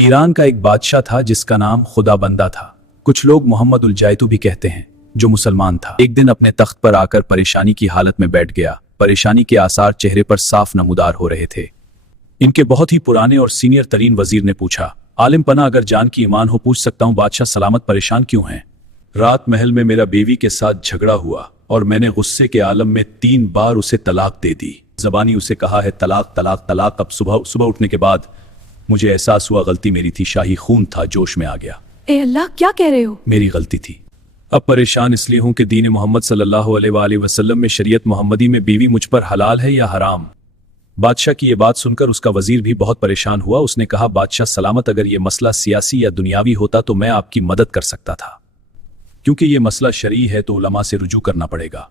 Iran का एक बादशाह था जिसका नाम खुदा बंदा था। कुछ लोग मोहम्मद उल जायतू भी कहते हैं, जो मुसलमान था। एक दिन अपने तख्त पर आकर परेशानी की हालत में बैठ गया। परेशानी के आसार चेहरे पर साफ नमूदार हो रहे थे। इनके बहुत ही पुराने और सीनियर तरीन वजीर ने पूछा, आलिम पना अगर जान की ईमान हो पूछ सकता हूँ बादशाह सलामत परेशान क्यों हैं? रात महल में मेरा बीवी के साथ झगड़ा हुआ और मैंने गुस्से के आलम में 3 बार उसे तलाक दे दी। ज़बानी उसे कहा है तलाक तलाक तलाक। अब सुबह उठने के बाद मुझे एहसास हुआ गलती मेरी थी, शाही खून था, जोश में आ गया। ए अल्लाह, क्या कह रहे हो? मेरी गलती थी। अब परेशान इसलिए हूं कि दीन मोहम्मद सल्लल्लाहु अलैहि वसल्लम में शरीयत मोहम्मदी में बीवी मुझ पर हलाल है या हराम। बादशाह की ये बात सुनकर उसका वजीर भी बहुत परेशान हुआ। उसने कहा, बादशाह सलामत, अगर ये मसला सियासी या दुनियावी होता तो मैं आपकी मदद कर सकता था, क्योंकि ये मसला शरई है तो उलमा से रुजू करना पड़ेगा।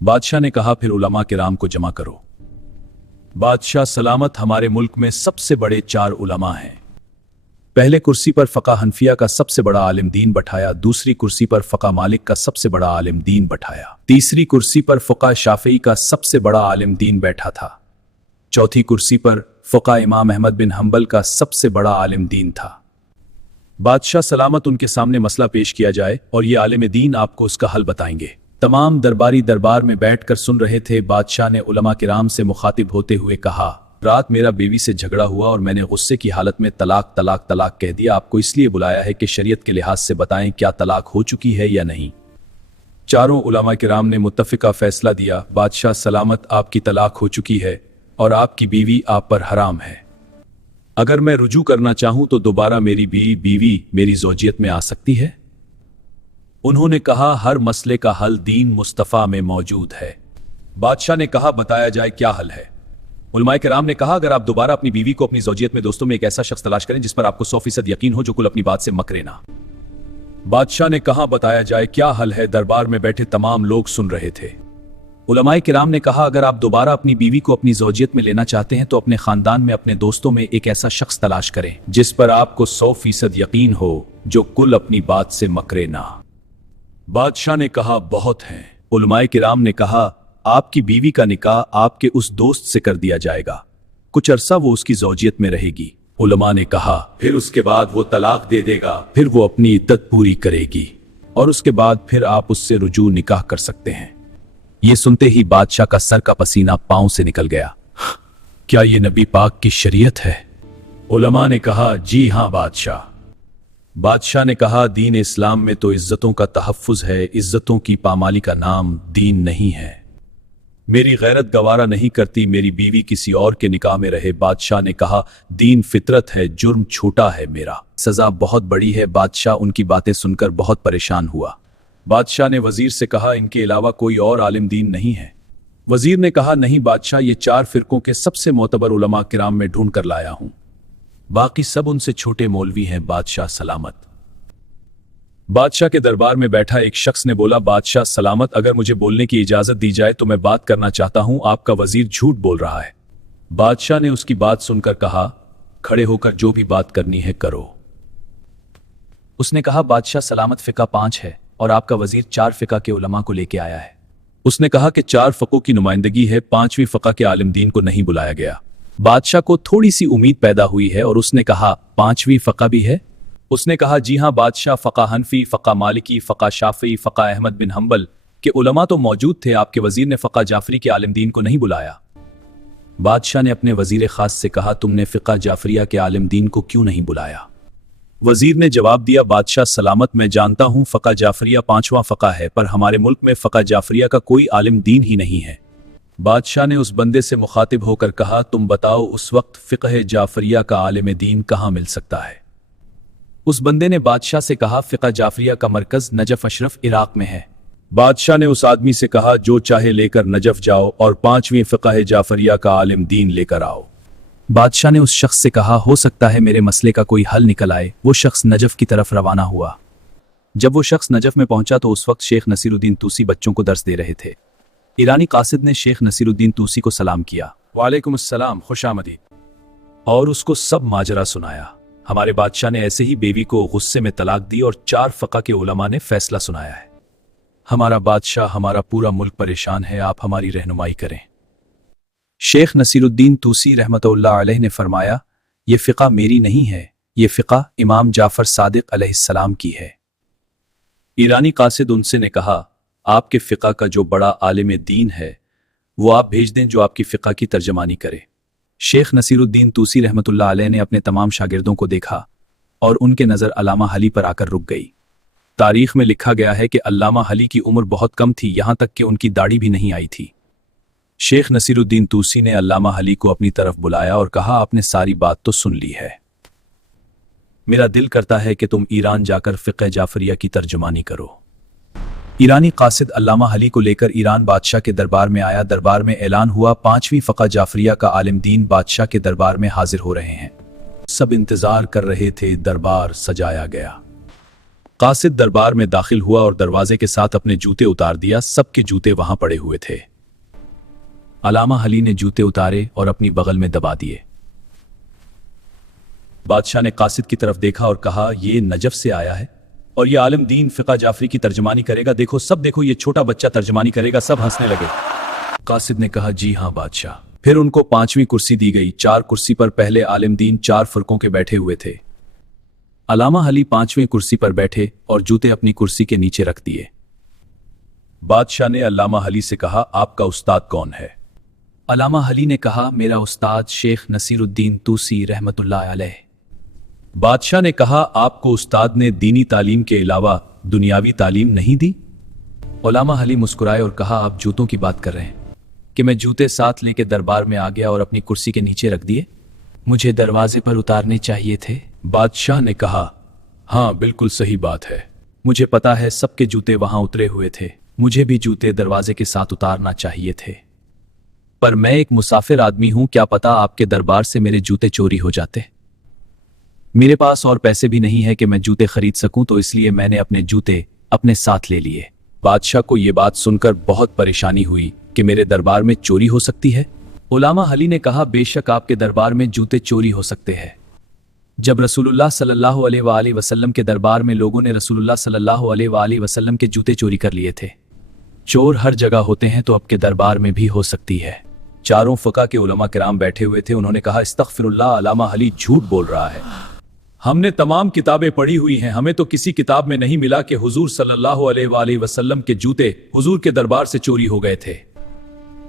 बादशाह ने कहा, फिर उलमा किराम को जमा करो। बादशाह सलामत, हमारे मुल्क में सबसे बड़े 4 उलमा हैं। पहले कुर्सी पर फ़क़ा हनफिया का सबसे बड़ा आलिम दीन बैठाया, दूसरी कुर्सी पर फ़क़ा मालिक का सबसे बड़ा आलिम दीन बैठाया, तीसरी कुर्सी पर फ़क़ा शाफ़ई का सबसे बड़ा आलिम दीन बैठा था, चौथी कुर्सी पर फ़क़ा इमाम अहमद बिन हंबल का सबसे बड़ा आलिम दीन था। बादशाह सलामत, उनके सामने मसला पेश किया जाए और ये आलिम दीन आपको उसका हल बताएंगे। तमाम दरबारी दरबार में बैठकर सुन रहे थे। बादशाह ने उलमा किराम से मुखातिब होते हुए कहा, रात मेरा बीवी से झगड़ा हुआ और मैंने गुस्से की हालत में तलाक तलाक तलाक कह दिया। आपको इसलिए बुलाया है कि शरीयत के लिहाज से बताएं क्या तलाक हो चुकी है या नहीं। चारों उलमा किराम ने मुत्तफिका फैसला दिया, बादशाह सलामत, आपकी तलाक हो चुकी है और आपकी बीवी आप पर हराम है। अगर मैं रुजू करना चाहूं तो दोबारा मेरी बीवी मेरी ज़ौजियत में आ सकती है? उन्होंने कहा, हर मसले का हल दीन मुस्तफ़ा में मौजूद है। बादशाह ने कहा, बताया जाए क्या हल है? उलमाए किराम ने कहा, अगर आप दोबारा अपनी बीवी को अपनी ज़ौजियत में दोस्तों में एक ऐसा शख्स तलाश करें जिस पर आपको 100% यकीन हो, जो कुल अपनी बात से मकरे ना। बादशाह ने कहा, बताया जाए क्या हल है? दरबार में बैठे तमाम लोग सुन रहे थे। उलमाए किराम ने कहा, अगर आप दोबारा अपनी बीवी को अपनी ज़ौजियत में लेना चाहते हैं तो अपने खानदान में अपने दोस्तों में एक ऐसा शख्स तलाश करें जिस पर आपको 100% यकीन हो, जो कुल अपनी बात से मकरे ना। बादशाह ने कहा, बहुत हैं। उलमाए किराम ने कहा, आपकी बीवी का निकाह आपके उस दोस्त से कर दिया जाएगा, कुछ अरसा वो उसकी ज़ौजियत में रहेगी। उलमा ने कहा, फिर उसके बाद वो तलाक दे देगा, फिर वो अपनी इद्दत पूरी करेगी और उसके बाद फिर आप उससे रुजू निकाह कर सकते हैं। ये सुनते ही बादशाह का सर का पसीना पांव से निकल गया। क्या ये नबी पाक की शरीयत है? उलमा ने कहा, जी हां बादशाह। बादशाह ने कहा, दीन इस्लाम में तो इज्जतों का तहफ़्फ़ुज़ है, इज्जतों की पामाली का नाम दीन नहीं है। मेरी गैरत गवारा नहीं करती मेरी बीवी किसी और के निकाह में रहे। बादशाह ने कहा, दीन फितरत है, जुर्म छोटा है, मेरा सजा बहुत बड़ी है। बादशाह उनकी बातें सुनकर बहुत परेशान हुआ। बादशाह ने वजीर से कहा, इनके अलावा कोई और आलिम दीन नहीं है? वजीर ने कहा, नहीं बादशाह, ये 4 फिरकों के सबसे मोतबर उलमा किराम में ढूंढ कर लाया हूं, बाकी सब उनसे छोटे मौलवी हैं। बादशाह सलामत। बादशाह के दरबार में बैठा एक शख्स ने बोला, बादशाह सलामत, अगर मुझे बोलने की इजाजत दी जाए तो मैं बात करना चाहता हूं, आपका वजीर झूठ बोल रहा है। बादशाह ने उसकी बात सुनकर कहा, खड़े होकर जो भी बात करनी है करो। उसने कहा, बादशाह सलामत, फ़िक़ा 5 है और आपका वजीर 4 फ़िक़ा के उलमा को लेके आया है। उसने कहा कि 4 फ़क़ों की नुमाइंदगी है, 5वीं फ़क़ा के आलिम दीन को नहीं बुलाया गया। बादशाह को थोड़ी सी उम्मीद पैदा हुई है और उसने कहा, 5वीं फ़क़ा भी है? उसने कहा, जी हां बादशाह, फ़क़ा हनफी, फ़क़ा मालिकी, फ़क़ा शाफ़ई, फ़क़ा अहमद बिन हंबल के उलमा तो मौजूद थे, आपके वजीर ने फ़क़ा जाफरी के आलिम दीन को नहीं बुलाया। बादशाह ने अपने वजीर खास से कहा, तुमने फ़क़ा जाफरिया के आलिम दीन को क्यों नहीं बुलाया? वजीर ने जवाब दिया, बादशाह सलामत, मैं जानता हूं फ़क़ा जाफरिया 5वां फ़क़ा है, पर हमारे मुल्क में फ़क़ा जाफरिया का कोई आलिम दीन ही नहीं है। बादशाह ने उस बंदे से मुखातिब होकर कहा, तुम बताओ उस वक्त फ़िक़्ह जाफरिया का आलिम दीन कहाँ मिल सकता है? उस बंदे ने बादशाह से कहा, फ़िक़्ह जाफरिया का मरकज़ नजफ अशरफ इराक में है। बादशाह ने उस आदमी से कहा, जो चाहे लेकर नजफ जाओ और 5वीं फ़िक़्ह जाफरिया का आलिम दीन लेकर आओ। बादशाह ने उस शख्स से कहा, हो सकता है मेरे मसले का कोई हल निकल आए। वो शख्स नजफ की तरफ रवाना हुआ। जब वो शख्स नजफ में पहुंचा तो उस वक्त शेख नसीरुद्दीन तूसी बच्चों को दर्स दे रहे थे। ईरानी कासिद ने शेख नसीरुद्दीन तूसी को सलाम किया, वालेकुम अस्सलाम, खुशामदीद, और उसको सब माजरा सुनाया। हमारे बादशाह ने ऐसे ही बीवी को गुस्से में तलाक दी और 4 फ़क़ा के उलमा ने फैसला सुनाया है। हमारा बादशाह, हमारा पूरा मुल्क परेशान है, आप हमारी रहनुमाई करें। शेख नसीरुद्दीन तूसी रहमतुल्लाह अलैह ने फरमाया, ये फ़िक़ा मेरी नहीं है, یہ فقہ امام جعفر صادق علیہ السلام کی ہے۔ ایرانی قاصد ان سے نے کہا، آپ کے فقہ کا جو بڑا عالم دین ہے وہ آپ بھیج دیں جو آپ کی فقہ کی ترجمانی کرے۔ شیخ نصیر الدین طوسی رحمۃ اللہ علیہ نے اپنے تمام شاگردوں کو دیکھا اور ان کے نظر علامہ حلی پر آ کر رک گئی۔ تاریخ میں لکھا گیا ہے کہ علامہ حلی کی عمر بہت کم تھی، یہاں تک کہ ان کی داڑھی بھی نہیں آئی تھی۔ شیخ نصیر الدین طوسی نے علامہ حلی کو اپنی طرف بلایا اور کہا، آپ نے ساری بات تو سن لی ہے، میرا دل کرتا ہے کہ تم ایران جا کر فقہ جعفریہ کی ترجمانی کرو۔ ایرانی قاصد علامہ حلی کو لے کر ایران بادشاہ کے دربار میں آیا۔ دربار میں اعلان ہوا، 5ویں فقہ جعفریہ کا عالم دین بادشاہ کے دربار میں حاضر ہو رہے ہیں۔ سب انتظار کر رہے تھے، دربار سجایا گیا۔ قاصد دربار میں داخل ہوا اور دروازے کے ساتھ اپنے جوتے اتار دیا۔ سب کے جوتے وہاں پڑے ہوئے تھے۔ علامہ حلی نے جوتے اتارے اور اپنی بغل میں دبا دیے۔ بادشاہ نے قاصد کی طرف دیکھا اور کہا، یہ نجف سے آیا ہے اور یہ عالم دین فقہ جعفری کی ترجمانی کرے گا۔ دیکھو سب دیکھو، یہ چھوٹا بچہ ترجمانی کرے گا۔ سب ہنسنے لگے۔ قاصد نے کہا، جی ہاں بادشاہ۔ پھر ان کو 5ویں کرسی دی گئی۔ 4 کرسی پر پہلے عالم دین 4 فرقوں کے بیٹھے ہوئے تھے۔ علامہ حلی 5ویں کرسی پر بیٹھے اور جوتے اپنی کرسی کے نیچے رکھ دیے۔ بادشاہ نے علامہ حلی سے کہا، آپ کا استاد کون ہے؟ علامہ حلی نے کہا، میرا استاد شیخ نصیر الدین طوسی رحمۃ اللہ علیہ۔ بادشاہ نے کہا، آپ کو استاد نے دینی تعلیم کے علاوہ دنیاوی تعلیم نہیں دی؟ علامہ حلی مسکرائے اور کہا، آپ جوتوں کی بات کر رہے ہیں کہ میں جوتے ساتھ لے کے دربار میں آ گیا اور اپنی کرسی کے نیچے رکھ دیے؟ مجھے دروازے پر اتارنے چاہیے تھے۔ بادشاہ نے کہا، ہاں بالکل صحیح بات ہے، مجھے پتا ہے سب کے جوتے وہاں اترے ہوئے تھے، مجھے بھی جوتے دروازے کے ساتھ اتارنا چاہیے تھے، پر میں ایک مسافر آدمی ہوں، کیا پتا آپ کے دربار سے میرے جوتے چوری ہو جاتے۔ میرے پاس اور پیسے بھی نہیں ہے کہ میں جوتے خرید سکوں، تو اس لیے میں نے اپنے جوتے اپنے ساتھ لے لیے۔ بادشاہ کو یہ بات سن کر بہت پریشانی ہوئی کہ میرے دربار میں چوری ہو سکتی ہے۔ علامہ حلی نے کہا، بے شک آپ کے دربار میں جوتے چوری ہو سکتے ہیں۔ جب رسول اللہ صلی اللہ علیہ وآلہ وسلم کے دربار میں لوگوں نے رسول اللہ صلی اللہ علیہ وآلہ وسلم کے جوتے چوری کر لیے تھے۔ چور ہر جگہ ہوتے ہیں تو آپ کے دربار میں بھی ہو سکتی ہے۔ 4 فقہ کے علماء کرام بیٹھے ہوئے تھے۔ انہوں نے کہا، استغفر اللہ، علامہ حلی جھوٹ بول رہا ہے، ہم نے تمام کتابیں پڑھی ہوئی ہیں، ہمیں تو کسی کتاب میں نہیں ملا کہ حضور صلی اللہ علیہ وآلہ وسلم کے جوتے حضور کے دربار سے چوری ہو گئے تھے۔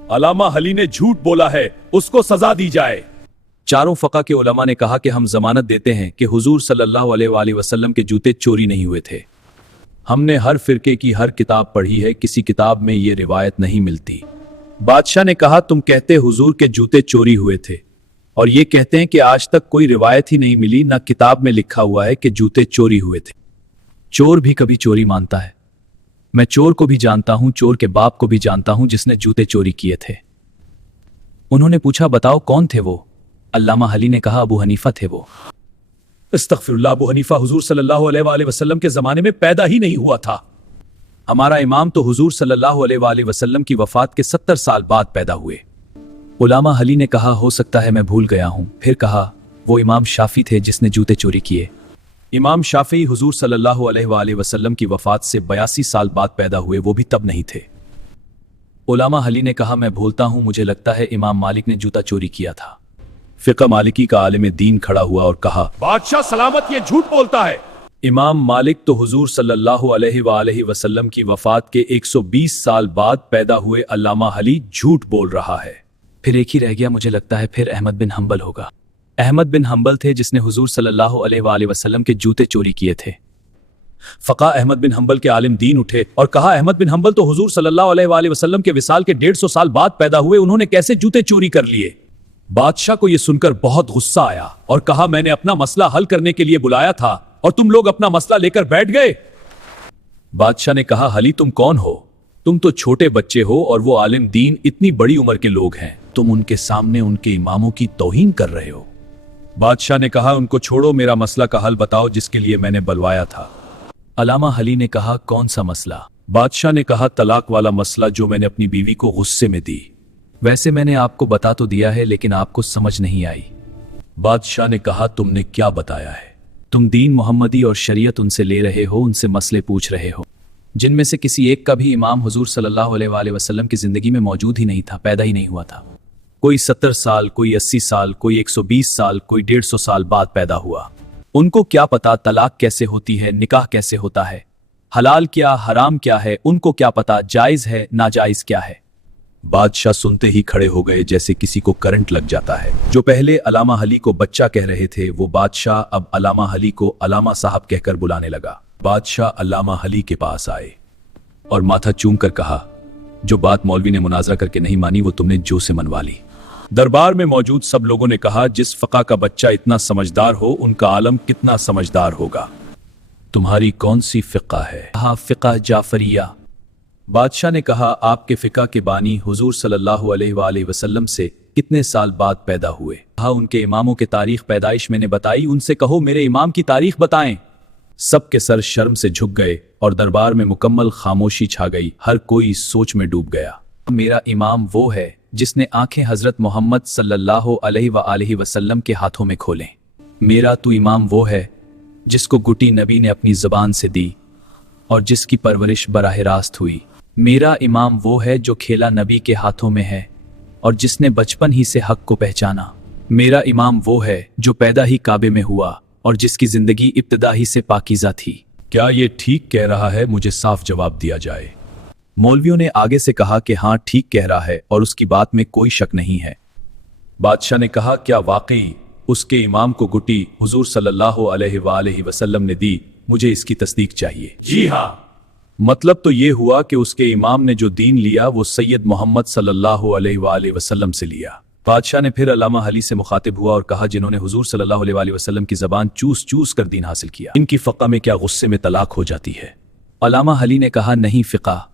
علامہ حلی نے جھوٹ بولا ہے، اس کو سزا دی جائے۔ 4 فقہ کے علماء نے کہا کہ ہم ضمانت دیتے ہیں کہ حضور صلی اللہ علیہ وآلہ وسلم کے جوتے چوری نہیں ہوئے تھے۔ ہم نے ہر فرقے کی ہر کتاب پڑھی ہے، کسی کتاب میں یہ روایت نہیں ملتی۔ بادشاہ نے کہا، تم کہتے حضور کے جوتے چوری ہوئے تھے اور یہ کہتے ہیں کہ آج تک کوئی روایت ہی نہیں ملی، نہ کتاب میں لکھا ہوا ہے کہ جوتے چوری ہوئے تھے۔ چور بھی کبھی چوری مانتا ہے، میں چور کو بھی جانتا ہوں، چور کے باپ کو بھی جانتا ہوں جس نے جوتے چوری کیے تھے۔ انہوں نے پوچھا، بتاؤ کون تھے وہ؟ علامہ حلی نے کہا، ابو حنیفہ تھے وہ۔ استغفر اللہ، ابو حنیفہ حضور صلی اللہ علیہ وآلہ وسلم کے زمانے میں پیدا ہی نہیں ہوا تھا۔ ہمارا امام تو حضور صلی اللہ علیہ وآلہ وسلم کی وفات کے 70 سال بعد پیدا ہوئے۔ علامہ حلی نے کہا، ہو سکتا ہے میں بھول گیا ہوں۔ پھر کہا، وہ امام شافعی تھے جس نے جوتے چوری کیے۔ امام شافعی حضور صلی اللہ علیہ وآلہ وسلم کی وفات سے 82 سال بعد پیدا ہوئے، وہ بھی تب نہیں تھے۔ علامہ حلی نے کہا، میں بھولتا ہوں، مجھے لگتا ہے امام مالک نے جوتا چوری کیا تھا۔ فقہ مالکی کا عالم دین کھڑا ہوا اور کہا، بادشاہ سلامت، یہ جھوٹ بولتا ہے۔ امام مالک تو حضور صلی اللہ علیہ وآلہ وسلم کی وفات کے 120 سال بعد پیدا ہوئے، علامہ حلی جھوٹ بول رہا ہے۔ پھر ایک ہی رہ گیا، مجھے لگتا ہے پھر احمد بن حنبل ہوگا۔ احمد بن حنبل تھے جس نے حضور صلی اللہ علیہ وآلہ وسلم کے جوتے چوری کیے تھے۔ فقہ احمد بن حنبل کے عالم دین اٹھے اور کہا، احمد بن حنبل تو حضور صلی اللہ علیہ وآلہ وسلم کے وصال کے 150 سال بعد پیدا ہوئے، انہوں نے کیسے جوتے چوری کر لیے؟ بادشاہ کو یہ سن کر بہت غصہ آیا اور کہا، میں نے اپنا مسئلہ حل کرنے کے لیے بلایا تھا اور تم لوگ اپنا مسئلہ لے کر بیٹھ گئے۔ بادشاہ نے کہا، حلی تم کون ہو؟ تم تو چھوٹے بچے ہو اور وہ عالم دین اتنی بڑی عمر کے لوگ ہیں، تم ان کے سامنے ان کے اماموں کی توہین کر رہے ہو۔ بادشاہ نے کہا، ان کو چھوڑو، میرا مسئلہ کا حل بتاؤ جس کے لیے میں نے بلوایا تھا۔ علامہ حلی نے کہا، کون سا مسئلہ؟ بادشاہ نے کہا، طلاق والا مسئلہ جو میں نے اپنی بیوی کو غصے میں دی۔ ویسے میں نے آپ کو بتا تو دیا ہے لیکن آپ کو سمجھ نہیں آئی۔ بادشاہ نے کہا، تم نے کیا بتایا ہے؟ تم دین محمدی اور شریعت ان سے لے رہے ہو، ان سے مسئلے پوچھ رہے ہو جن میں سے کسی ایک کا بھی امام حضور صلی اللہ علیہ وآلہ وسلم کی زندگی میں موجود ہی نہیں تھا، پیدا ہی نہیں ہوا تھا۔ کوئی 70 سال، کوئی 80 سال، کوئی 120 سال، کوئی 150 سال بعد پیدا ہوا۔ उनको क्या पता तलाक कैसे होती है, निकाह कैसे होता है, हलाल क्या हराम क्या है, उनको क्या पता जायज है नाजायज क्या है। बादशाह सुनते ही खड़े हो गए जैसे किसी को करंट लग जाता है। जो पहले अलामा अली को बच्चा कह रहे थे वो बादशाह अब अलामा अली को अलामा साहब कहकर बुलाने लगा। बादशाह अलामा अली के पास आए और माथा चूम कर कहा, जो बात मौलवी ने मुनाजरा करके नहीं मानी वो तुमने जो से मनवा ली। दरबार में मौजूद सब लोगों ने कहा, जिस फका का बच्चा इतना समझदार हो उनका आलम कितना समझदार होगा। तुम्हारी कौन सी फिका है? कहा, फिका जाफरिया। बादशाह ने कहा, आपके फिका के बानी हुजूर सल्लल्लाहु अलैहि वसल्लम से कितने साल बाद पैदा हुए? कहा, उनके इमामों के तारीख पैदाइश मैंने बताई, उनसे कहो मेरे इमाम की तारीख बताएं। सबके सर शर्म से झुक गए और दरबार में मुकम्मल खामोशी छा गई। हर कोई सोच में डूब गया। मेरा इमाम वो है जिसने आंखें हजरत मोहम्मद सल्लल्लाहु अलैहि वसल्लम के हाथों में खोलें। मेरा तो इमाम वो है जिसको गुटी नबी ने अपनी ज़बान से दी और जिसकी परवरिश बराह रास्त हुई। मेरा इमाम वो है जो खेला नबी के हाथों में है और जिसने बचपन ही से हक को पहचाना। मेरा इमाम वो है जो पैदा ही काबे में हुआ और जिसकी जिंदगी इब्तिदा ही से पाकीज़ा थी। क्या ये ठीक कह रहा है? मुझे साफ जवाब दिया जाए। मौलवियों ने आगे से कहा कि हाँ ठीक कह रहा है और उसकी बात में कोई शक नहीं है। बादशाह ने कहा, क्या वाकई उसके इमाम को गुटी हुजूर सल्लल्लाहु अलैहि वसल्लम ने दी? मुझे इसकी तस्दीक चाहिए। जी हाँ। मतलब तो ये हुआ कि उसके इमाम ने जो दीन लिया वो सैयद मोहम्मद सल्लल्लाहु अलैहि वसल्लम से लिया। बादशाह ने फिर अल्लामा अली से मुखातिब हुआ और कहा, जिन्होंने हुजूर सल्लल्लाहु अलैहि वसल्लम की ज़बान चूस चूस कर दीन हासिल किया, इनकी फ़क़ा में क्या गुस्से में तलाक हो जाती है? अल्लामा अली ने कहा, नहीं फ़िक़ा,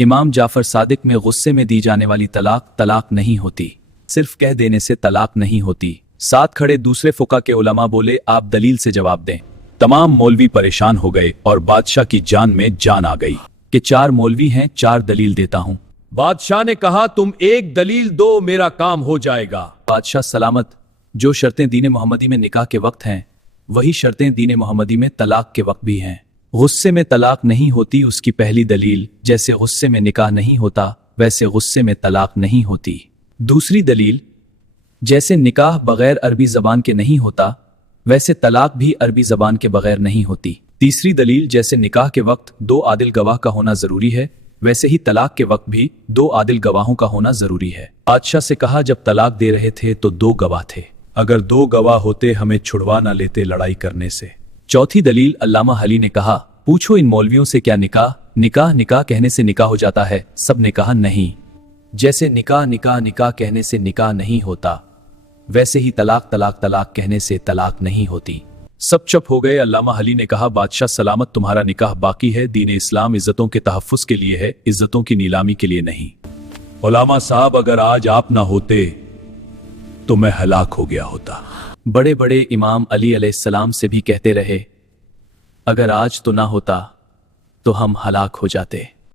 इमाम जाफर सादिक में गुस्से में दी जाने वाली तलाक तलाक नहीं होती, सिर्फ कह देने से तलाक नहीं होती। साथ खड़े दूसरे फ़ुक़हा के उलमा बोले, आप दलील से जवाब दें। तमाम मौलवी परेशान हो गए और बादशाह की जान में जान आ गई कि 4 मौलवी हैं, 4 दलील देता हूं। बादशाह ने कहा, तुम एक दलील दो, मेरा काम हो जाएगा। बादशाह सलामत, जो शर्तें दीन मोहम्मदी में निकाह के वक्त हैं वही शर्तें दीन मोहम्मदी में तलाक के वक्त भी हैं। गुस्से में तलाक नहीं होती उसकी पहली दलील, जैसे गुस्से में निकाह नहीं होता वैसे गुस्से में तलाक नहीं होती। दूसरी दलील, जैसे निकाह बगैर अरबी जबान के नहीं होता वैसे तलाक भी अरबी जबान के बगैर नहीं होती। तीसरी दलील, जैसे निकाह के वक्त 2 आदिल गवाह का होना जरूरी है वैसे ही तलाक के वक्त भी 2 आदिल गवाहों का होना जरूरी है। बादशाह से कहा, जब तलाक दे रहे थे तो 2 गवाह थे, अगर 2 गवाह होते हमें छुड़वा ना लेते लड़ाई करने से। चौथी दलील, अल्लामा अली ने कहा, पूछो इन मौलवियों से क्या निकाह निकाह निकाह कहने से निकाह हो जाता है? सब ने कहा नहीं। जैसे निकाह निकाह निकाह कहने से निकाह नहीं होता वैसे ही तलाक तलाक तलाक कहने से तलाक नहीं होती। सब चुप हो गए। अल्लामा अली ने कहा, बादशाह सलामत, तुम्हारा निकाह बाकी है। दीन इस्लाम इज्जतों के तहफ़्फ़ुज़ के लिए है, इज्जतों की नीलामी के लिए नहीं। उलमा साहब, अगर आज आप ना होते तो मैं हलाक हो गया होता। बड़े बड़े इमाम अली अलैहिस्सलाम से भी कहते रहे, अगर आज तो ना होता तो हम हलाक हो जाते।